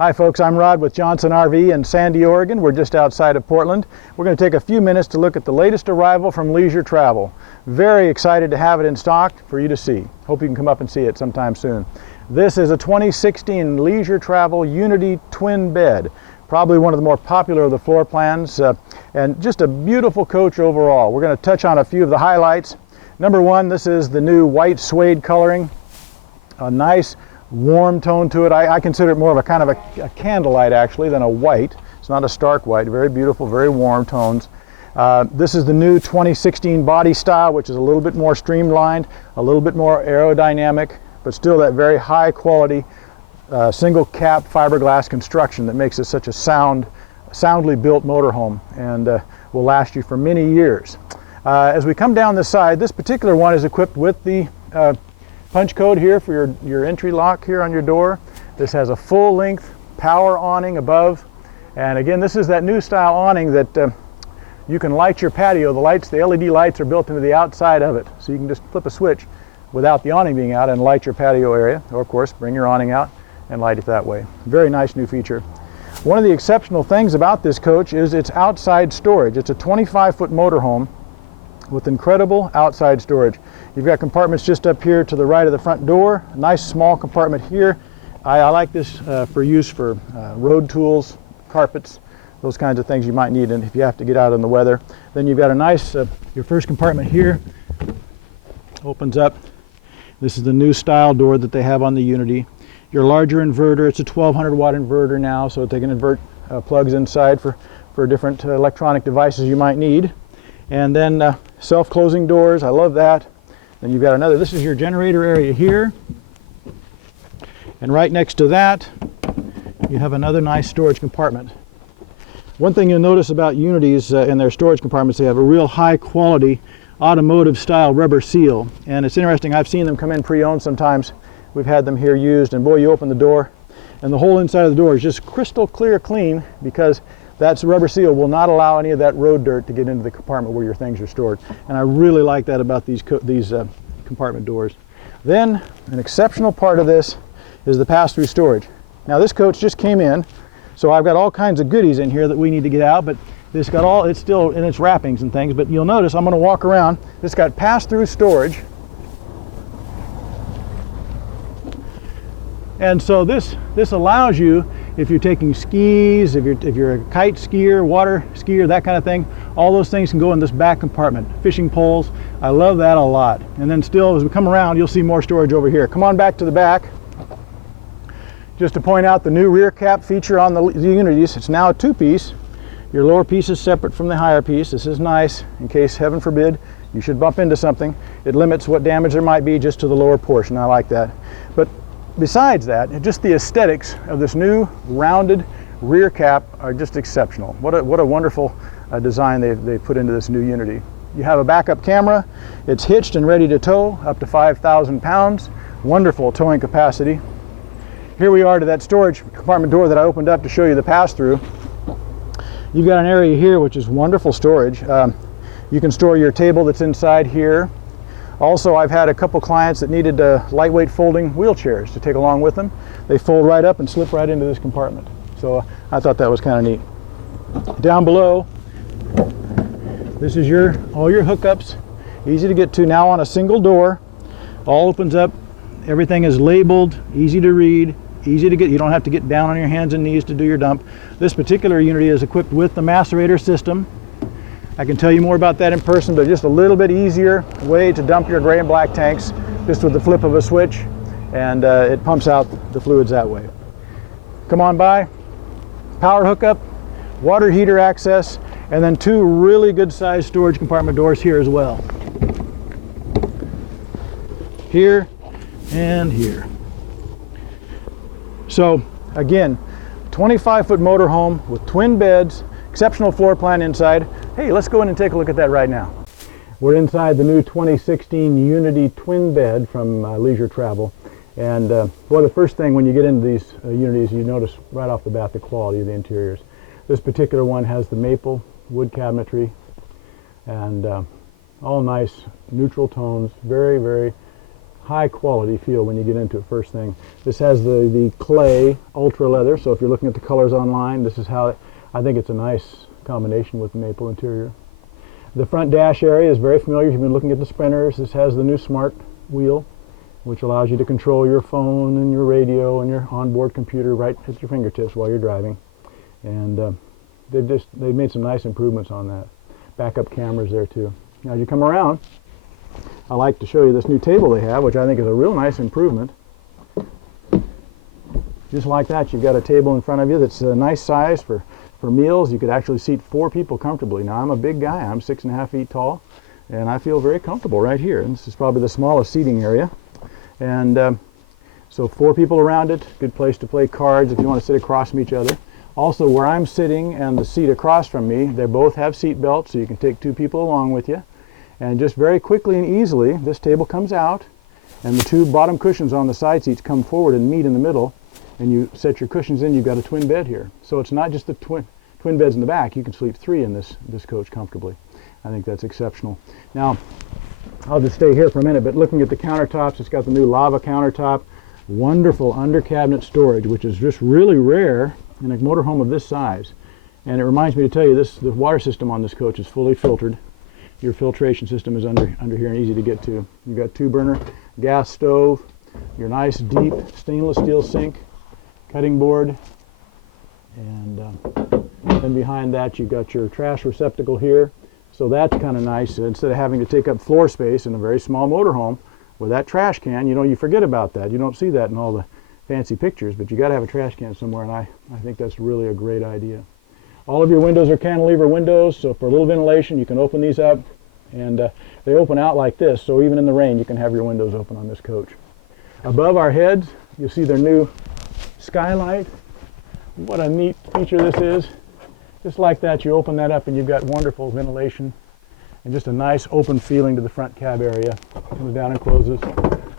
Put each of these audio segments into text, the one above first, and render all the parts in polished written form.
Hi folks, I'm Rod with Johnson RV in Sandy, Oregon. We're just outside of Portland. We're going to take a few minutes to look at the latest arrival from Leisure Travel. Very excited to have it in stock for you to see. Hope you can come up and see it sometime soon. This is a 2016 Leisure Travel Unity twin bed. Probably one of the more popular of the floor plans, and just a beautiful coach overall. We're going to touch on a few of the highlights. Number one, this is the new white suede coloring. A nice warm tone to it. I consider it more of a kind of a candlelight actually than a white. It's not a stark white. Very beautiful, very warm tones. This is the new 2016 body style, which is a little bit more streamlined, a little bit more aerodynamic, but still that very high quality single cap fiberglass construction that makes it such a soundly built motorhome, and will last you for many years. As we come down the side, this particular one is equipped with the punch code here for your entry lock here on your door. This has a full length power awning above, and again, this is that new style awning that you can light your patio. The LED lights are built into the outside of it, so you can just flip a switch without the awning being out and light your patio area, or of course bring your awning out and light it that way. Very nice new feature. One of the exceptional things about this coach is its outside storage. It's a 25-foot motorhome with incredible outside storage. You've got compartments just up here to the right of the front door. A nice small compartment here. I like this for use for road tools, carpets, those kinds of things you might need, and if you have to get out in the weather. Then you've got a nice, your first compartment here opens up. This is the new style door that they have on the Unity. Your larger inverter, it's a 1200 watt inverter now, so they can invert plugs inside for different electronic devices you might need. And then self-closing doors, I love that. Then you've got another, this is your generator area here. And right next to that, you have another nice storage compartment. One thing you'll notice about Unities in their storage compartments, they have a real high quality automotive style rubber seal. And it's interesting, I've seen them come in pre-owned sometimes. We've had them here used, and boy, you open the door and the whole inside of the door is just crystal clear clean, because that rubber seal will not allow any of that road dirt to get into the compartment where your things are stored. And I really like that about these compartment doors. Then an exceptional part of this is the pass-through storage. Now this coach just came in, so I've got all kinds of goodies in here that we need to get out, but this got all, it's still in its wrappings and things, but you'll notice I'm going to walk around. It's got pass-through storage. And so this allows you, if you're taking skis, if you're a kite skier, water skier, that kind of thing, all those things can go in this back compartment. Fishing poles, I love that a lot. And then still, as we come around, you'll see more storage over here. Come on back to the back. Just to point out the new rear cap feature on the Unities, it's now a two-piece. Your lower piece is separate from the higher piece. This is nice in case, heaven forbid, you should bump into something. It limits what damage there might be just to the lower portion. I like that. But besides that, just the aesthetics of this new rounded rear cap are just exceptional. What a wonderful design they've put into this new Unity. You have a backup camera. It's hitched and ready to tow up to 5,000 pounds. Wonderful towing capacity. Here we are to that storage compartment door that I opened up to show you the pass-through. You've got an area here which is wonderful storage. You can store your table that's inside here. Also, I've had a couple clients that needed lightweight folding wheelchairs to take along with them. They fold right up and slip right into this compartment. So I thought that was kind of neat. Down below, this is all your hookups. Easy to get to now on a single door. All opens up. Everything is labeled, easy to read, easy to get. You don't have to get down on your hands and knees to do your dump. This particular Unity is equipped with the macerator system. I can tell you more about that in person, but just a little bit easier way to dump your gray and black tanks, just with the flip of a switch, and it pumps out the fluids that way. Come on by. Power hookup, water heater access, and then two really good sized storage compartment doors here as well. Here and here. So again, 25-foot motorhome with twin beds, exceptional floor plan inside. Hey, let's go in and take a look at that right now. We're inside the new 2016 Unity twin bed from Leisure Travel. And boy, the first thing when you get into these Unities, you notice right off the bat the quality of the interiors. This particular one has the maple wood cabinetry and all nice neutral tones, very, very high quality feel when you get into it first thing. This has the clay ultra leather, so if you're looking at the colors online, this is how I think it's a nice combination with the maple interior. The front dash area is very familiar. If you've been looking at the Sprinters, this has the new smart wheel, which allows you to control your phone and your radio and your onboard computer right at your fingertips while you're driving. And they've made some nice improvements on that. Backup cameras there too. Now as you come around, I like to show you this new table they have, which I think is a real nice improvement. Just like that, you've got a table in front of you that's a nice size for meals. You could actually seat 4 people comfortably. Now I'm a big guy, I'm 6.5 feet tall, and I feel very comfortable right here. And this is probably the smallest seating area. And so 4 people around it, good place to play cards if you want to sit across from each other. Also, where I'm sitting and the seat across from me, they both have seat belts, so you can take 2 people along with you. And just very quickly and easily, this table comes out, and the 2 bottom cushions on the side seats come forward and meet in the middle, and you set your cushions in. You've got a twin bed here. So it's not just the twin beds in the back. You can sleep 3 in this coach comfortably. I think that's exceptional. Now, I'll just stay here for a minute, but looking at the countertops, it's got the new lava countertop, wonderful under cabinet storage, which is just really rare in a motorhome of this size. And it reminds me to tell you this, the water system on this coach is fully filtered. Your filtration system is under here and easy to get to. You've got 2-burner gas stove, your nice deep stainless steel sink, cutting board, and then behind that you've got your trash receptacle here. So that's kind of nice. Instead of having to take up floor space in a very small motorhome with that trash can, you know, you forget about that. You don't see that in all the fancy pictures, but you got to have a trash can somewhere, and I think that's really a great idea. All of your windows are cantilever windows, so for a little ventilation you can open these up, and they open out like this, so even in the rain you can have your windows open on this coach. Above our heads you'll see their new skylight. What a neat feature this is. Just like that, you open that up and you've got wonderful ventilation and just a nice open feeling to the front cab area. Comes down and closes,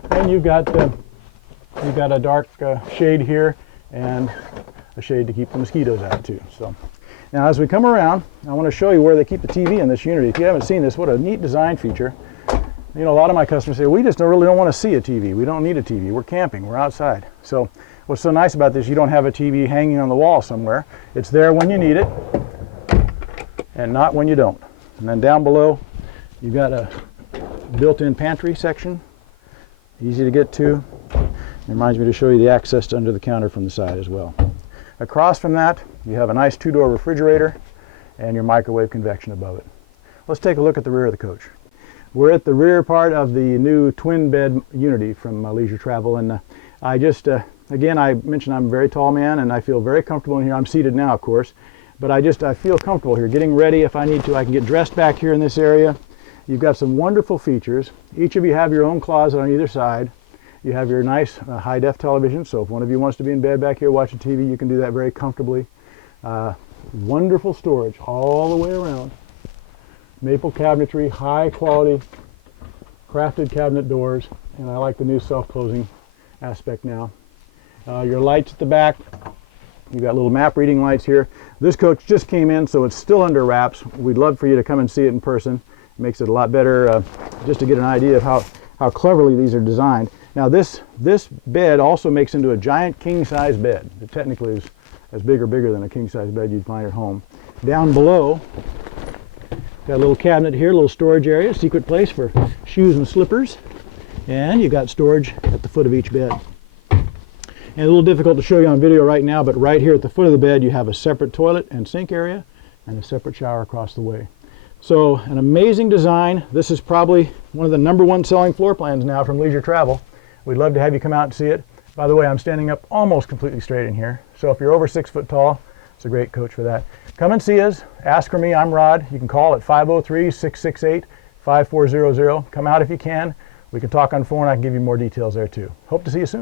and you've got a dark shade here and a shade to keep the mosquitoes out too. So now as we come around, I want to show you where they keep the TV in this Unity. If you haven't seen this, what a neat design feature. You know, a lot of my customers say, we just really don't want to see a TV. We don't need a TV. We're camping. We're outside. So what's so nice about this, you don't have a TV hanging on the wall somewhere. It's there when you need it and not when you don't. And then down below, you've got a built-in pantry section. Easy to get to. It reminds me to show you the access to under the counter from the side as well. Across from that, you have a nice 2-door refrigerator and your microwave convection above it. Let's take a look at the rear of the coach. We're at the rear part of the new twin bed Unity from Leisure Travel, and I just, again, I mentioned I'm a very tall man and I feel very comfortable in here. I'm seated now, of course, but I feel comfortable here. Getting ready, if I need to, I can get dressed back here in this area. You've got some wonderful features. Each of you have your own closet on either side. You have your nice high-def television, so if one of you wants to be in bed back here watching TV, you can do that very comfortably. Wonderful storage all the way around. Maple cabinetry, high-quality crafted cabinet doors, and I like the new self-closing aspect now. Your lights at the back, you've got little map reading lights here. This coach just came in, so it's still under wraps. We'd love for you to come and see it in person. It makes it a lot better just to get an idea of how cleverly these are designed. Now this bed also makes into a giant king-size bed. It technically is as big or bigger than a king-size bed you'd find at home. Down below, got a little cabinet here, a little storage area, secret place for shoes and slippers. And you've got storage at the foot of each bed. And a little difficult to show you on video right now, but right here at the foot of the bed you have a separate toilet and sink area and a separate shower across the way. So an amazing design. This is probably one of the #1 selling floor plans now from Leisure Travel. We'd love to have you come out and see it. By the way, I'm standing up almost completely straight in here. So if you're over 6 foot tall, it's a great coach for that. Come and see us. Ask for me. I'm Rod. You can call at 503-668-5400. Come out if you can. We can talk on phone. I can give you more details there too. Hope to see you soon.